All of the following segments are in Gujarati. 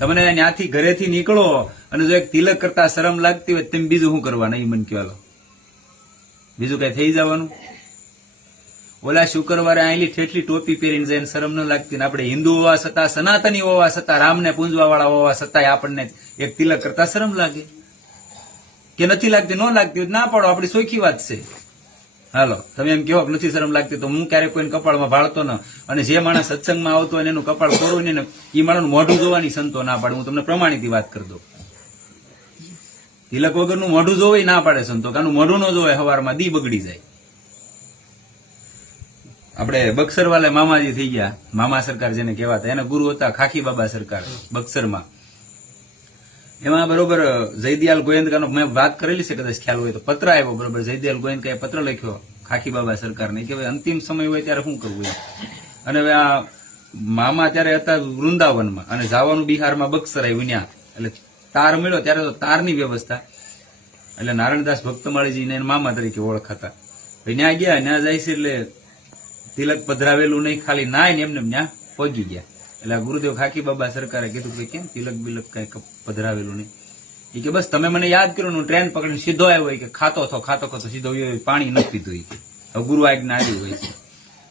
તમને ત્યાંથી ઘરેથી નીકળો અને જો એક તિલક કરતા શરમ લાગતી હોય તેમ બીજું શું કરવાના એ મને કહેવાલો, બીજું કઈ થઈ જવાનું? ઓલા શુક્રવારે આયલી ઠેઠલી ટોપી પહેરીને જાય શરમ ન લાગતી ને આપણે હિન્દુ હોવા છતાં, સનાતની હોવા છતાં, રામને પૂંજવા વાળા હોવા છતાં આપણને એક તિલક કરતા શરમ લાગે કે નથી લાગતી? ન લાગતી ના પાડો, આપણી સોખી વાત છે. હાલો, તમે એમ કહો નથી શરમ લાગતી તો હું ક્યારેક કોઈને કપાળમાં ભાળતો ન, અને જે માણસ સત્સંગમાં આવતો હોય એનું કપાળ કોરું ને એ માણસનું મોઢું જોવાની સંતો ના પાડે. હું તમને પ્રમાણિકથી વાત કરી દઉં. તિલક વગરનું મોઢું જોવાય ના પાડે સંતો, કારણ મોઢું ન જોવાય સવારમાં દી બગડી જાય. આપણે બક્સર વાલે મામાજી થઈ ગયા, મામા સરકાર જેને કહેવાતા, એના ગુરુ હતા ખાખી બાબા સરકાર બક્સરમાં. એમાં બરોબર જયદિયાલ ગોયંદકાનો મેં વાત કરેલી છે, કદાચ ખ્યાલ હોય તો. પત્ર આવ્યો બરોબર, જયદિયાલ ગોયંદકાએ પત્ર લખ્યો ખાખી બાબા સરકારને કે અંતિમ સમય હોય ત્યારે શું કરવું એમ. અને હવે આ મામા ત્યારે હતા વૃંદાવનમાં અને જવાનું બિહારમાં બક્સર આવ્યું ત્યાં, એટલે તાર મળ્યો ત્યારે તો તારની વ્યવસ્થા, એટલે નારાયણદાસ ભક્તમાળીજીને મામા તરીકે ઓળખાતા. ત્યાં ગયા, ત્યાં જાય છે એટલે તિલક પધરાવેલું નહીં, ખાલી નાય ને એમને ત્યાં પહોંચી ગયા. એટલે ગુરુદેવ ખાખી બાબા સરકારે કીધું કે કેમ તિલક બિલક કઈ પધરાવેલું નહીં? એ કે બસ તમે મને યાદ કર્યું, હું ટ્રેન પકડીને સીધો આવ્યો કે ખાતો ખાતો સીધો પાણી નથી પીધું કે હવે ગુરુ આજ્ઞા આવી હોય છે.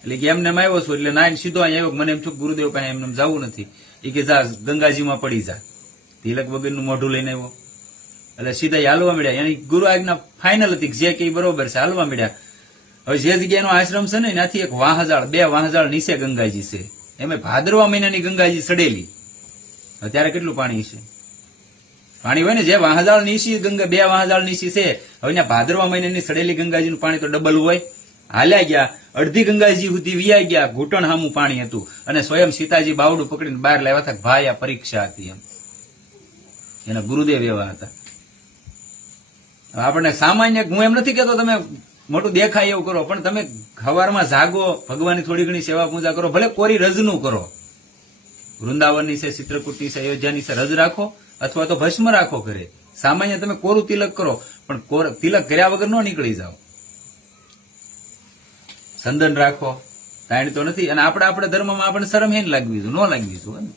એટલે કે એમને આવ્યો છું એટલે નાય સીધો અહીં આવ્યો. મને એમ છું ગુરુદેવ પાસે એમને જવું નથી. એ કે જા ગંગાજીમાં પડી જા. તિલક વગરનું મોઢું લઈને આવ્યો એટલે સીધા હાલવા મળ્યા. એની ગુરુ આજ્ઞા ફાઇનલ હતી, જે કઈ બરોબર છે હાલવા મળ્યા. હવે જે જગ્યાનો આશ્રમ છે ને ત્યાંથી એક વાહજાળ, 2 વાહજાળ નીચે ગંગાજી છે. એમાં ભાદરવા મહિનાની ગંગાજી સડેલી. અત્યારે કેટલું પાણી છે? પાણી હોય ને, જે વાહજાળ નીચી ગંગા, 2 વાહજાળ નીચી છે. હવે ત્યાં ભાદરવા મહિનાની સડેલી ગંગાજીનું પાણી તો ડબલ હોય. હાલ્યા ગયા, અડધી ગંગાજી સુધી વિયા ગયા, ઘૂંટણ સામું પાણી હતું. અને સ્વયં સીતાજી બાવડું પકડીને બહાર લાવ્યા હતા, ભાઈ આ પરીક્ષા હતી એમ. એના ગુરુદેવ એવા હતા. આપણને સામાન્ય, હું એમ નથી કેતો તમે મોટું દેખાય એવું કરો, પણ તમે સવારમાં જાગો, ભગવાનની થોડી ઘણી સેવા પૂજા કરો, ભલે કોરી રજનું કરો. વૃંદાવનની છે, ચિત્રકૂટની છે, અયોધ્યાની છે, રજ રાખો અથવા તો ભસ્મ રાખો ઘરે. સામાન્ય તમે કોરું તિલક કરો, પણ તિલક કર્યા વગર ન નીકળી જાઓ. સંદન રાખો, તાણ તો નથી. અને આપણે ધર્મમાં આપણને શરમ હેન લાગવી જોઈએ, ન લાગવી જોઈએ.